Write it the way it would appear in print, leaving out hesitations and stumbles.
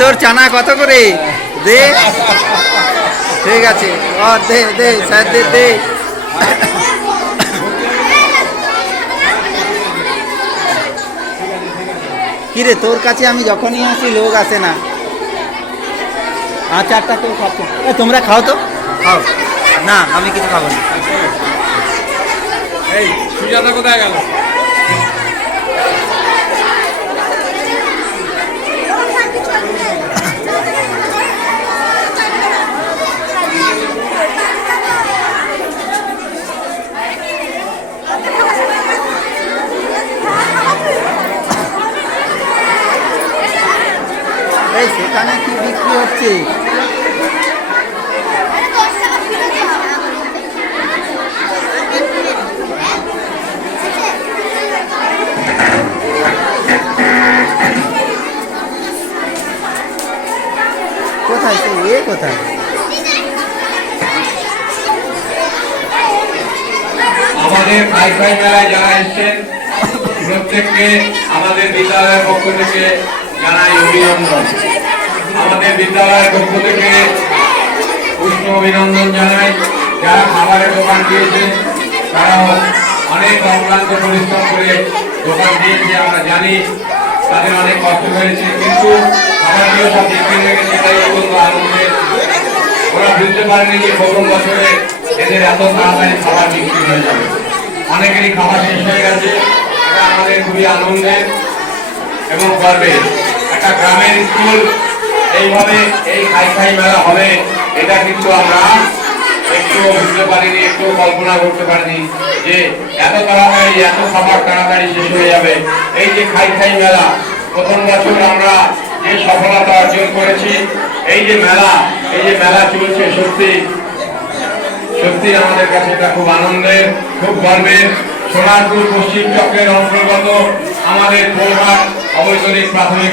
তোর চানা কত করে দে? ঠিক আছে, দে দে স্যার, দে দে। কিরে, তোর কাছে আমি যখনই আসি লোক আসে না। আচ্ছা, চারটা কেউ খাচ্ছ? তোমরা খাও তো, খাও। না, আমি কিছু খাবো না। এই সুজাতা কোথায় গেল? এই সেখানে কি বিক্রি হচ্ছে? কোথায় সে? এ কোথায়? আমাদের খাই মেলায় যারা এসছেন প্রত্যেককে আমাদের বিদ্যালয়ের পক্ষ থেকে জানাই অভিনন্দন। আমাদের বিদ্যালয়ের পক্ষ থেকে উষ্ণ অভিনন্দন জানাই। যারা খাবারের দোকান দিয়েছে তারাও অনেক অক্লান্ত পরিশ্রম করে দোকান দিয়েছে, আমরা জানি তাদের অনেক কষ্ট হয়েছে, কিন্তু খাবারগুলো সব বিক্রি হয়ে গেছে। এটাই অত্যন্ত আনন্দের। ওরা বুঝতে পারেনি যে প্রথম বছরে এদের এত তাড়াতাড়ি খাবার বিক্রি হয়ে যাবে। অনেকেরই খাবার শেষ হয়ে গেছে। এটা আমাদের খুবই আনন্দের এবং গর্বের। একটা গ্রামের স্কুল এইভাবে এই খাই মেলা হবে, এটা কিন্তু আমরা একটু বুঝতে পারিনি, একটু কল্পনা করতে পারিনি যে এত তাড়াতাড়ি এত খাবার তাড়াতাড়ি শেষ হয়ে যাবে। এই যে খাই মেলা, প্রথম বছর আমরা যে সফলতা অর্জন করেছি, এই যে মেলা চলছে, সত্যি আমাদের কাছে এটা খুব আনন্দের, খুব গর্বের। সোনারপুর পশ্চিম চক্রের অন্তর্গত আমাদের পোলঘাট অবৈতনিক প্রাথমিক